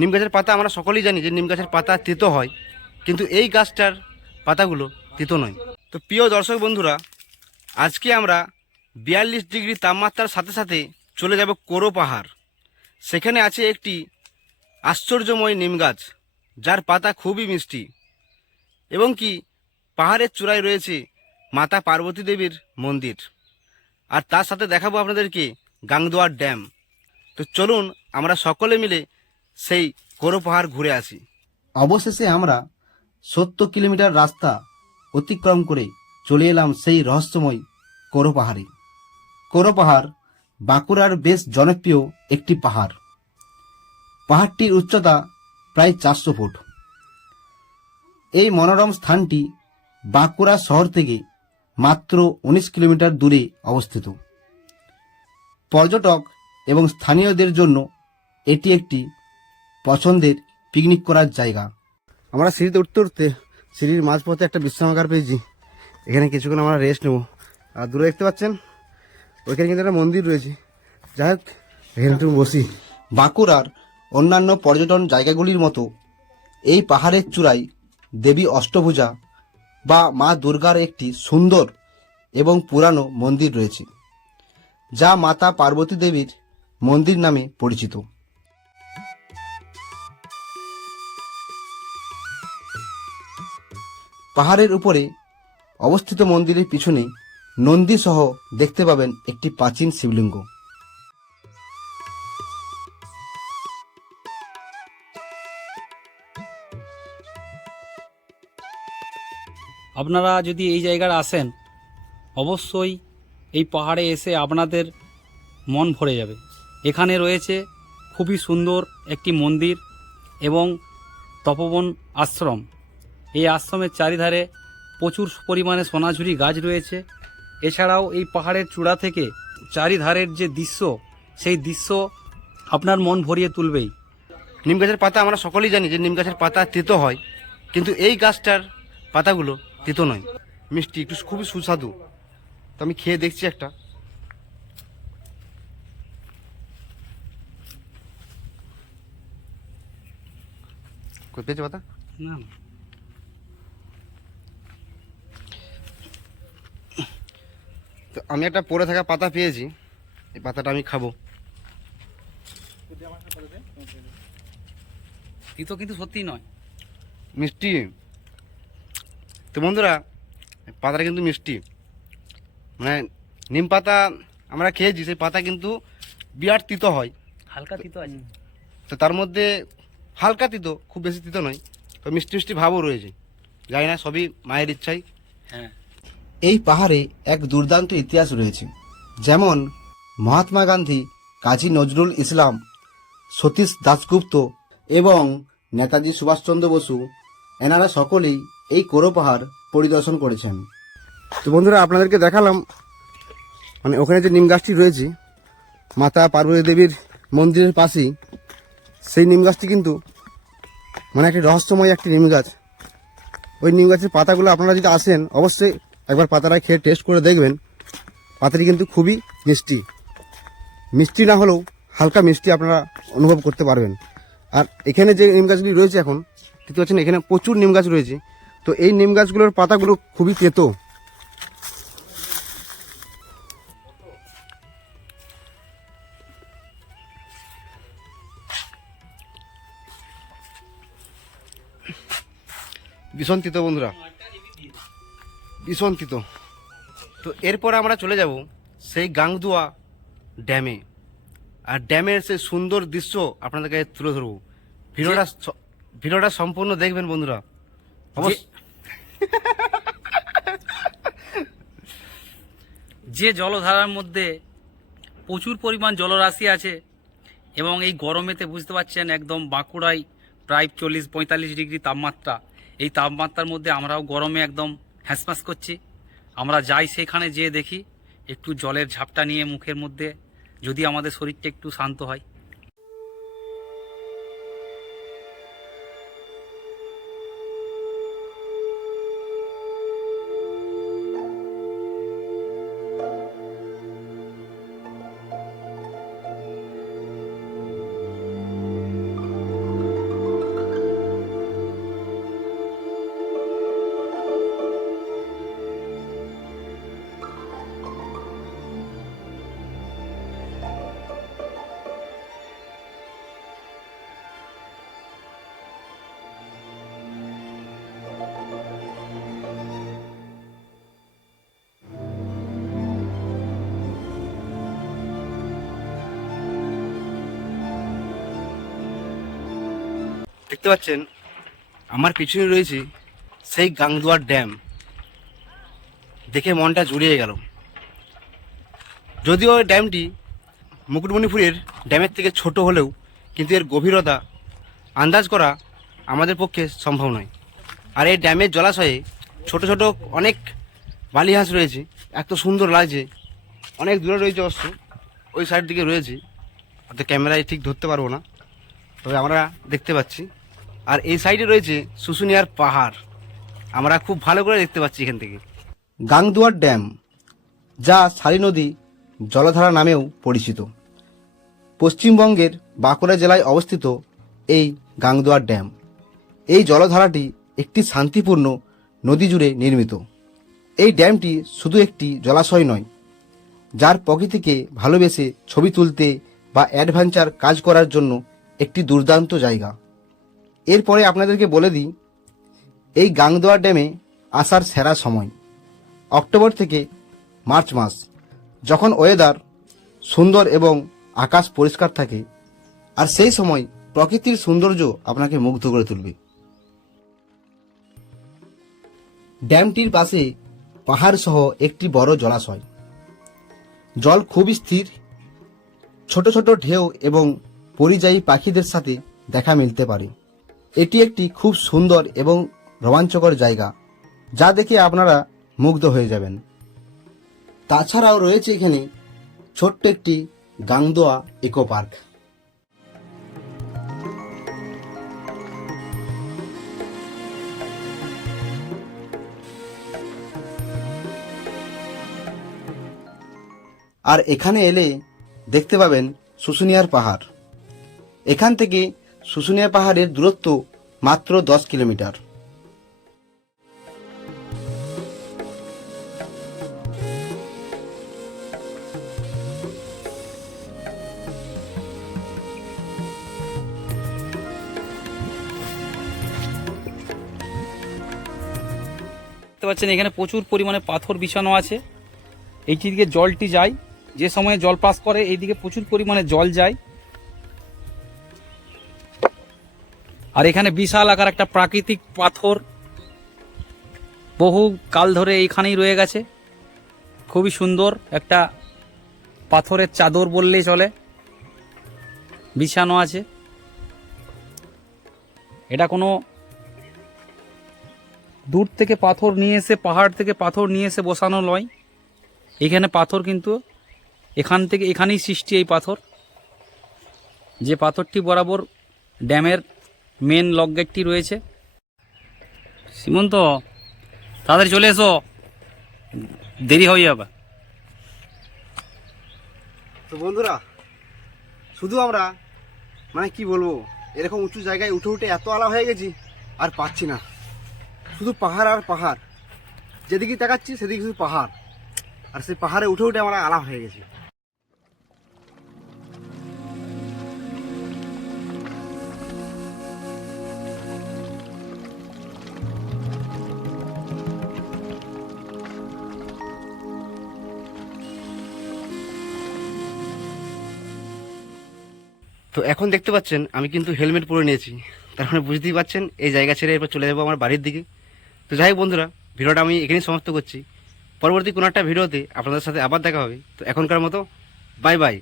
নিম গাছের পাতা আমরা সকলেই জানি যে নিম গাছের পাতা তেতো হয়, কিন্তু এই গাছটার পাতাগুলো তেতো নয়। তো প্রিয় দর্শক বন্ধুরা, আজকে আমরা বিয়াল্লিশ ডিগ্রি তাপমাত্রার সাথে সাথে চলে যাব কোরো পাহাড়। সেখানে আছে একটি আশ্চর্যময় নিম গাছ, যার পাতা খুবই মিষ্টি এবং কি পাহাড়ের চূড়ায় রয়েছে মাতা পার্বতী দেবীর মন্দির। আর তার সাথে দেখাবো আপনাদেরকে গাংদুয়ার ড্যাম। তো চলুন আমরা সকলে মিলে সেই কোরো পাহাড় ঘুরে আসি। অবশেষে আমরা সত্তর কিলোমিটার রাস্তা অতিক্রম করে চলে এলাম সেই রহস্যময় কোরো পাহাড়ে। কোরো পাহাড় বাঁকুড়ার বেশ জনপ্রিয় একটি পাহাড়। পাহাড়টির উচ্চতা প্রায় চারশো ফুট। এই মনোরম স্থানটি বাঁকুড়া শহর থেকে মাত্র উনিশ কিলোমিটার দূরে অবস্থিত। পর্যটক এবং স্থানীয়দের জন্য এটি একটি পছন্দের পিকনিক করার জায়গা। আমরা সিঁড়িতে উঠতে উঠতে সিঁড়ির মাঝপথে একটা বিশ্রামাগার পেয়েছি। এখানে কিছুক্ষণ আমরা রেস্ট নেব। আর দূরে দেখতে পাচ্ছেন, ওইখানে কিন্তু একটা মন্দির রয়েছে। যাই হোক, এখানে একটু বসি। বাঁকুড়ার অন্যান্য পর্যটন জায়গাগুলির মতো এই পাহাড়ের চূড়ায় দেবী অষ্টভুজা বা মা দুর্গার একটি সুন্দর এবং পুরানো মন্দির রয়েছে, যা মাতা পার্বতী দেবীর মন্দির নামে পরিচিত। পাহাড়ের উপরে অবস্থিত মন্দিরের পিছনে নন্দী সহ দেখতে পাবেন একটি প্রাচীন শিবলিঙ্গ। আপনারা যদি এই জায়গায় আসেন, অবশ্যই এই পাহাড়ে এসে আপনাদের মন ভরে যাবে। এখানে রয়েছে খুবই সুন্দর একটি মন্দির এবং তপবন আশ্রম। এই আশ্রমের চারিধারে প্রচুর পরিমাণে সোনাঝুরি গাছ রয়েছে। এছাড়াও এই পাহাড়ের চূড়া থেকে চারিধারের যে দৃশ্য সেই দৃশ্য আপনার মন ভরিয়ে তুলবেই। নিম গাছের পাতা আমরা সকলেই জানি যে নিম গাছের পাতা তেতো হয় কিন্তু এই গাছটার পাতাগুলো তেতো নয়। মিষ্টি একটু খুবই সুস্বাদু। তো আমি খেয়ে দেখছি একটা। পেয়েছে পাতা? না। তো আমি একটা পড়ে থাকা পাতা পেয়েছি। এই পাতাটা আমি খাব। তিতো কিন্তু সত্যিই নয়। মিষ্টি। তো বন্ধুরা পাতাটা কিন্তু মিষ্টি। মানে নিম পাতা আমরা খেয়েছি সেই পাতা কিন্তু বিরাট তিতো হয়। হালকা তিতো আছে তো তার মধ্যে হালকা তিতো খুব বেশি তিতো নয়। তো মিষ্টি মিষ্টি ভাবও রয়েছে। জানি না সবই মায়ের ইচ্ছাই। হ্যাঁ। এই পাহাড়ে এক দুর্দান্ত ইতিহাস রয়েছে, যেমন মহাত্মা গান্ধী, কাজী নজরুল ইসলাম, সতীশ দাশগুপ্ত এবং নেতাজি সুভাষচন্দ্র বসু, এনারা সকলেই এই কোরো পাহাড় পরিদর্শন করেছেন। তো বন্ধুরা, আপনাদেরকে দেখালাম মানে ওখানে যে নিম গাছটি রয়েছে, মাতা পার্বতী দেবীর মন্দিরের পাশেই, সেই নিম গাছটি কিন্তু মানে একটি রহস্যময় একটি নিম গাছ। ওই নিম গাছের পাতাগুলো আপনারা যদি আসেন, অবশ্যই একবার পাতাটা খেয়ে টেস্ট করে দেখবেন। পাতাটি কিন্তু খুবই মিষ্টি। মিষ্টি না হলেও হালকা মিষ্টি আপনারা অনুভব করতে পারবেন। আর এখানে যে নিম গাছগুলি রয়েছে এখন, দেখতে পাচ্ছেন এখানে প্রচুর নিম গাছ রয়েছে। তো এই নিম গাছগুলোর পাতাগুলো খুবই তেতো। ভীষণ তিতো বন্ধুরা। ভীষণ তিতো তো এরপর আমরা চলে যাব সেই গাংদুয়া ড্যামে। আর ড্যামের সেই সুন্দর দৃশ্য আপনাদের কাছে তুলে ধরবো। ভিডিওটা ভিডিওটা সম্পূর্ণ দেখবেন বন্ধুরা। যে জলধারার মধ্যে প্রচুর পরিমাণ জলরাশি আছে এবং এই গরমেতে বুঝতে পারছেন একদম বাঁকুড়ায় প্রায় চল্লিশ পঁয়তাল্লিশ ডিগ্রি তাপমাত্রা। এই তাপমাত্রার মধ্যে আমরাও গরমে একদম হ্যাঁসফ্যাঁস করছি। আমরা যাই সেখানে যেয়ে দেখি, একটু জলের ঝাপটা নিয়ে মুখের মধ্যে, যদি আমাদের শরীরটা একটু শান্ত হয়। দেখতে পাচ্ছেন, আমার পিছনে রয়েছে সেই গাংদুয়ার ড্যাম। দেখে মনটা জুড়িয়ে গেল। যদিও ড্যামটি মুকুটমণিপুরের ড্যামের থেকে ছোট হলেও কিন্তু এর গভীরতা, আন্দাজ করা আমাদের পক্ষে সম্ভব নয়। আর এই ড্যামের জলাশয়ে ছোট ছোট অনেক বালিহাঁস রয়েছে। এত সুন্দর লাগছে, অনেক দূরে রয়েছে অবশ্য, ওই সাইড দিকে রয়েছে। অত ক্যামেরায় ঠিক ধরতে পারব না, তবে আমরা দেখতে পাচ্ছি। আর এই সাইডে রয়েছে শুশুনিয়ার পাহাড়। আমরা খুব ভালো করে দেখতে পাচ্ছি এখান থেকে। গাংদুয়ার ড্যাম, যা সারি নদী জলধারা নামেও পরিচিত। পশ্চিমবঙ্গের বাঁকুড়া জেলায় অবস্থিত এই গাংদুয়ার ড্যাম। এই জলধারাটি একটি শান্তিপূর্ণ নদী জুড়ে নির্মিত। এই ড্যামটি শুধু একটি জলাশয় নয়, যার প্রকৃতিকে ভালোবেসে ছবি তুলতে বা অ্যাডভেঞ্চার কাজ করার জন্য একটি দুর্দান্ত জায়গা। এরপরে আপনাদেরকে বলে দিই, এই গাংদোয়া ড্যামে আসার সেরা সময়। অক্টোবর থেকে মার্চ মাস, যখন ওয়েদার সুন্দর এবং আকাশ পরিষ্কার থাকে, আর সেই সময় প্রকৃতির সৌন্দর্য আপনাকে মুগ্ধ করে তুলবে। ড্যামটির পাশে পাহাড় সহ একটি বড় জলাশয়। জল খুব স্থির, ছোট ছোট ঢেউ এবং পরিযায়ী পাখিদের সাথে দেখা মিলতে পারে। এটি একটি খুব সুন্দর এবং রোমাঞ্চকর জায়গা, যা দেখে আপনারা মুগ্ধ হয়ে যাবেন। তাছাড়াও রয়েছে এখানে ছোট্ট একটি গাংদোয়া ইকো পার্ক। আর এখানে এলে দেখতে পাবেন শুশুনিয়ার পাহাড়। এখান থেকে শুশুনিয়া পাহাড়ের দূরত্ব মাত্র দশ কিলোমিটার। দেখতে পাচ্ছেন, এখানে প্রচুর পরিমাণে পাথর বিছানো আছে। এইটি দিকে জলটি যায়, যে সময়ে জল পাস করে, এইদিকে প্রচুর পরিমাণে জল যায়। আর এখানে বিশাল আকার একটা প্রাকৃতিক পাথর। বহু কাল ধরে এইখানেই রয়ে গেছে। খুবই সুন্দর একটা পাথরের চাদর বললেই চলে। বিছানো আছে। এটা কোনো দূর থেকে পাথর নিয়ে এসে, পাহাড় থেকে পাথর নিয়ে এসে বসানো নয়। এখানে পাথর কিন্তু এখান থেকে, এখানেই সৃষ্টি এই পাথর। যে পাথরটি বরাবর ড্যামের মেন লক গেটটি রয়েছে। সীমন্ত, তাড়াতাড়ি চলে এসো। দেরি হয়ে যাবে। তো বন্ধুরা, শুধু আমরা মানে কি বলব, এরকম উঁচু জায়গায় উঠে উঠে এত আলা হয়ে গেছি, আর পাচ্ছি না। শুধু পাহাড় আর পাহাড়। যেদিকে তাকাচ্ছি, সেদিকে শুধু পাহাড়। আর সেই পাহাড়ে উঠে উঠে আমরা আলা হয়ে গেছি। তো এখন দেখতে পাচ্ছেন, আমি কিন্তু হেলমেট পরে নিয়েছি। তার মানে বুঝতেই পাচ্ছেন, এই জায়গা ছেড়ে এরপর চলে যাব আমার বাড়ির দিকে। তো যাই বন্ধুরা, ভিডিওটা আমি এখানেই সমাপ্ত করছি। পরবর্তী কোনো একটা ভিডিওতে আপনাদের সাথে আবার দেখা হবে। তো এখনকার মতো বাই বাই